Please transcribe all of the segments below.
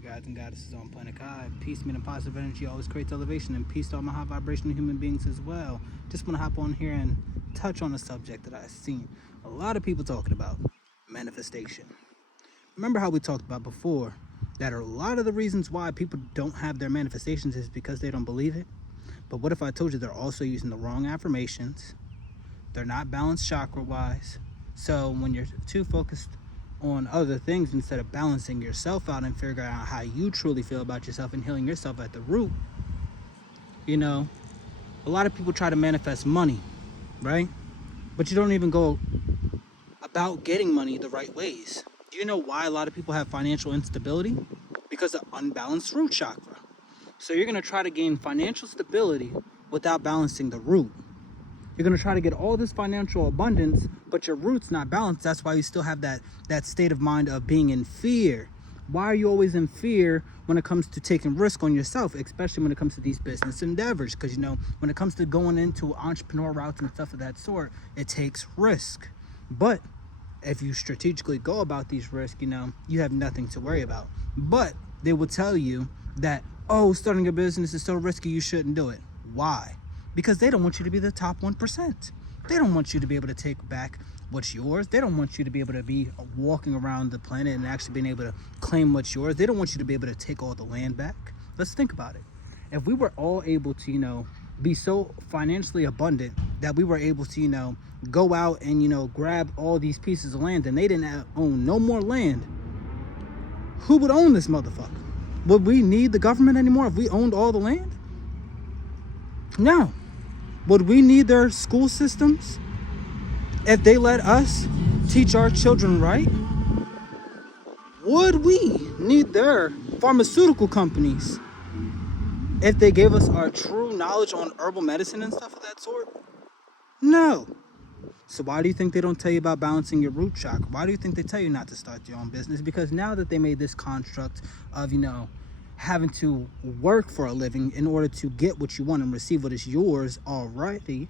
Gods and goddesses on planet God. Peace, meaning positive energy always creates elevation, and peace to all my high vibrational human beings as well. Just want to hop on here and touch on a subject that I've seen a lot of people talking about: manifestation. Remember how we talked about before that a lot of the reasons why people don't have their manifestations is because they don't believe it? But what if I told you they're also using the wrong affirmations? They're not balanced chakra wise. So when you're too focused on other things instead of balancing yourself out and figuring out how you truly feel about yourself and healing yourself at the root, a lot of people try to manifest money, right? But you don't even go about getting money the right ways. Do you know why a lot of people have financial instability? Because of unbalanced root chakra. So you're going to try to gain financial stability without balancing the root. You're going to try to get all this financial abundance, but your root's not balanced. That's why you still have that state of mind of being in fear. Why are you always in fear when it comes to taking risk on yourself, especially when it comes to these business endeavors? Because, when it comes to going into entrepreneur routes and stuff of that sort, it takes risk. But if you strategically go about these risks, you have nothing to worry about. But they will tell you that, oh, starting a business is so risky, you shouldn't do it. Why? Because they don't want you to be the top 1%. They don't want you to be able to take back what's yours. They don't want you to be able to be walking around the planet and actually being able to claim what's yours. They don't want you to be able to take all the land back. Let's think about it. If we were all able to, be so financially abundant that we were able to, go out and, grab all these pieces of land and they didn't own no more land, who would own this motherfucker? Would we need the government anymore if we owned all the land? No. Would we need their school systems if they let us teach our children right? Would we need their pharmaceutical companies if they gave us our true knowledge on herbal medicine and stuff of that sort? No. So why do you think they don't tell you about balancing your root chakra? Why do you think they tell you not to start your own business? Because now that they made this construct of, having to work for a living in order to get what you want and receive what is yours already,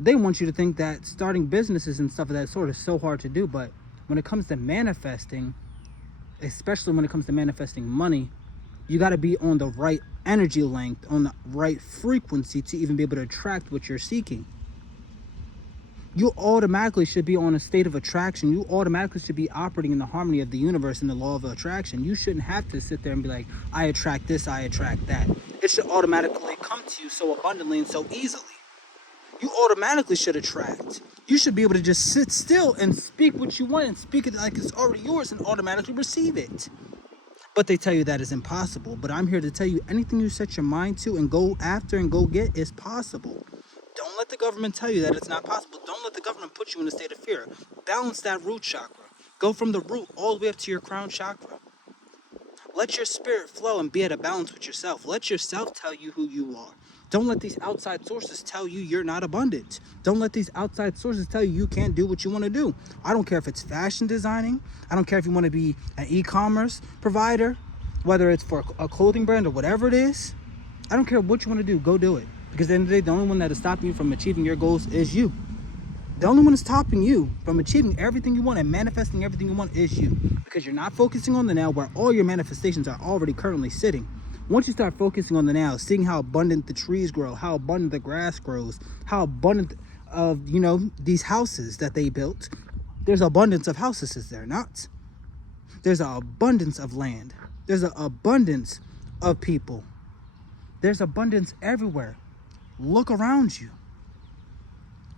they want you to think that starting businesses and stuff of that sort is so hard to do. But when it comes to manifesting, especially when it comes to manifesting money, you got to be on the right energy length, on the right frequency to even be able to attract what you're seeking. You automatically should be on a state of attraction. You automatically should be operating in the harmony of the universe and the law of attraction. You shouldn't have to sit there and be like, I attract this, I attract that. It should automatically come to you so abundantly and so easily. You automatically should attract. You should be able to just sit still and speak what you want and speak it like it's already yours and automatically receive it. But they tell you that is impossible. But I'm here to tell you, anything you set your mind to and go after and go get is possible. Don't let the government tell you that it's not possible. Don't let the government put you in a state of fear. Balance that root chakra. Go from the root all the way up to your crown chakra. Let your spirit flow and be at a balance with yourself. Let yourself tell you who you are. Don't let these outside sources tell you you're not abundant. Don't let these outside sources tell you can't do what you want to do. I don't care if it's fashion designing. I don't care if you want to be an e-commerce provider, whether it's for a clothing brand or whatever it is. I don't care what you want to do. Go do it. Because at the end of the day, the only one that is stopping you from achieving your goals is you. The only one that's stopping you from achieving everything you want and manifesting everything you want is you. Because you're not focusing on the now where all your manifestations are already currently sitting. Once you start focusing on the now, seeing how abundant the trees grow, how abundant the grass grows, how abundant of, these houses that they built. There's abundance of houses, is there not? There's an abundance of land. There's an abundance of people. There's abundance everywhere. Look around you.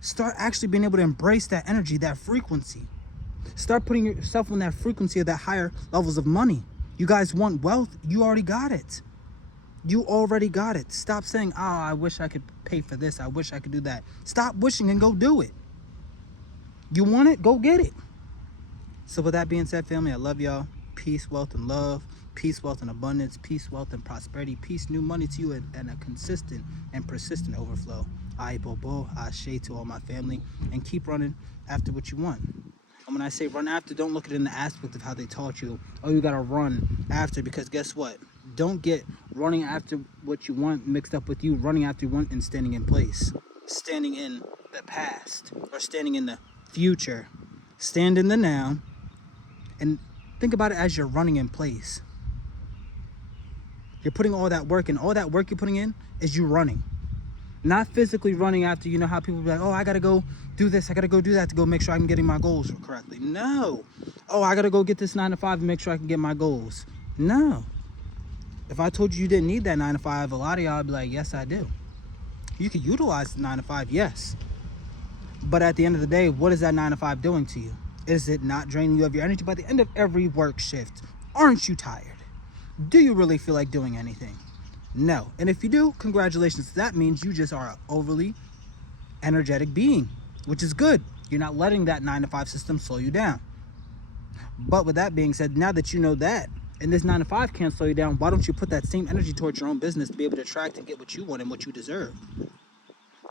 Start actually being able to embrace that energy, that frequency. Start putting yourself on that frequency of that higher levels of money. You guys want wealth? You already got it. You already got it. Stop saying, I wish I could pay for this. I wish I could do that. Stop wishing and go do it. You want it? Go get it. So with that being said, family, I love y'all. Peace, wealth, and love. Peace, wealth, and abundance. Peace, wealth, and prosperity. Peace, new money to you, and a consistent and persistent overflow. I bobo, ashe to all my family, and keep running after what you want. And when I say run after, don't look at it in the aspect of how they taught you. Oh, you gotta run after, because guess what? Don't get running after what you want mixed up with you running after you want and standing in place. Standing in the past or standing in the future. Stand in the now and think about it as you're running in place. You're putting all that work in. All that work you're putting in is you running. Not physically running after, you know how people be like, oh, I gotta go do this, I gotta go do that to go make sure I'm getting my goals correctly. No. Oh, I gotta go get this 9 to 5 and make sure I can get my goals. No. If I told you you didn't need that 9 to 5, a lot of y'all would be like, yes, I do. You can utilize the 9 to 5, yes. But at the end of the day, what is that 9 to 5 doing to you? Is it not draining you of your energy? By the end of every work shift, aren't you tired? Do you really feel like doing anything? No. And if you do, congratulations. That means you just are an overly energetic being, which is good. You're not letting that 9 to 5 system slow you down. But with that being said, now that you know that, and this 9 to 5 can't slow you down, why don't you put that same energy towards your own business to be able to attract and get what you want and what you deserve?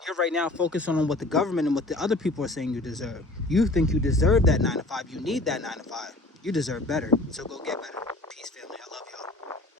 You're right now focused on what the government and what the other people are saying you deserve. You think you deserve that 9 to 5. You need that 9 to 5. You deserve better. So go get better. Peace, family. I love y'all.